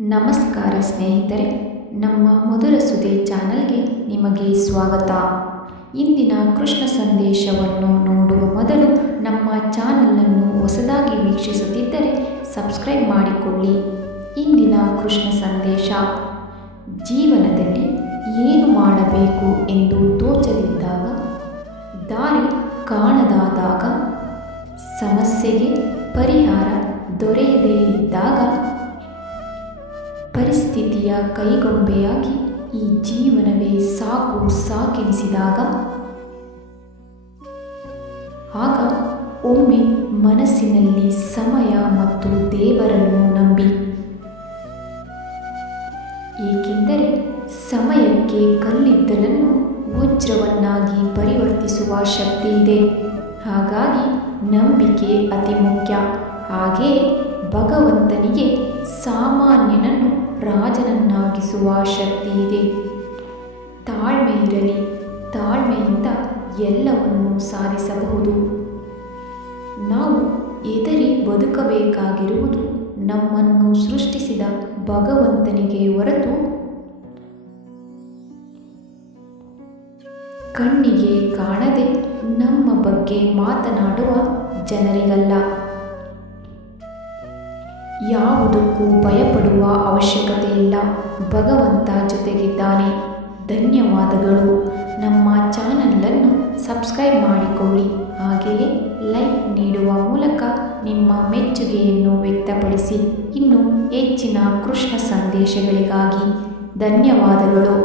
ನಮಸ್ಕಾರ ಸ್ನೇಹಿತರೆ, ನಮ್ಮ ಮಧುರ ಸುದ್ದಿ ಚಾನಲ್ಗೆ ನಿಮಗೆ ಸ್ವಾಗತ. ಇಂದಿನ ಕೃಷ್ಣ ಸಂದೇಶವನ್ನು ನೋಡುವ ಮೊದಲು ನಮ್ಮ ಚಾನಲನ್ನು ಹೊಸದಾಗಿ ವೀಕ್ಷಿಸುತ್ತಿದ್ದರೆ ಸಬ್ಸ್ಕ್ರೈಬ್ ಮಾಡಿಕೊಳ್ಳಿ. ಇಂದಿನ ಕೃಷ್ಣ ಸಂದೇಶ: ಜೀವನದಲ್ಲಿ ಏನು ಮಾಡಬೇಕು ಎಂದು ತೋಚದಿದ್ದಾಗ, ದಾರಿ ಕಾಣದಾದಾಗ, ಸಮಸ್ಯೆಗೆ ಪರಿಹಾರ ದೊರೆಯದೇ ಇದ್ದಾಗ, ಪರಿಸ್ಥಿತಿಯ ಕೈಗೊಂಬೆಯಾಗಿ ಈ ಜೀವನವೇ ಸಾಕೆನಿಸಿದಾಗ, ಆಗ ಒಮ್ಮೆ ಮನಸ್ಸಿನಲ್ಲಿ ಸಮಯ ಮತ್ತು ದೇವರನ್ನು ನಂಬಿ. ಏಕೆಂದರೆ ಸಮಯಕ್ಕೆ ಕಲ್ಲಿದ್ದಲನ್ನು ವಜ್ರವನ್ನಾಗಿ ಪರಿವರ್ತಿಸುವ ಶಕ್ತಿ ಇದೆ. ಹಾಗಾಗಿ ನಂಬಿಕೆ ಅತಿ ಮುಖ್ಯ. ಹಾಗೆಯೇ ಭಗವಂತನಿಗೆ ಸಾಮಾನ್ಯನನ್ನು ರಾಜನನ್ನಾಗಿಸುವ ಶಕ್ತಿ ಇದೆ. ತಾಳ್ಮೆ ಇರಲಿ, ತಾಳ್ಮೆಯಿಂದ ಎಲ್ಲವನ್ನೂ ಸಾಧಿಸಬಹುದು. ನಾವು ಹೆದರಿ ಬದುಕಬೇಕಾಗಿರುವುದು ನಮ್ಮನ್ನು ಸೃಷ್ಟಿಸಿದ ಭಗವಂತನಿಗೆ ಹೊರತು ಕಣ್ಣಿಗೆ ಕಾಣದೆ ನಮ್ಮ ಬಗ್ಗೆ ಮಾತನಾಡುವ ಜನರಿಗಲ್ಲ. ಯಾವುದಕ್ಕೂ ಭಯಪಡುವ ಅವಶ್ಯಕತೆ ಇಲ್ಲ. ಭಗವಂತ ಜೊತೆಗಿದ್ದಾನೆ. ಧನ್ಯವಾದಗಳು. ನಮ್ಮ ಚಾನಲನ್ನು ಸಬ್ಸ್ಕ್ರೈಬ್ ಮಾಡಿಕೊಳ್ಳಿ. ಹಾಗೆಯೇ ಲೈಕ್ ನೀಡುವ ಮೂಲಕ ನಿಮ್ಮ ಮೆಚ್ಚುಗೆಯನ್ನು ವ್ಯಕ್ತಪಡಿಸಿ. ಇನ್ನು ಹೆಚ್ಚಿನ ಕೃಷ್ಣ ಸಂದೇಶಗಳಿಗಾಗಿ ಧನ್ಯವಾದಗಳು.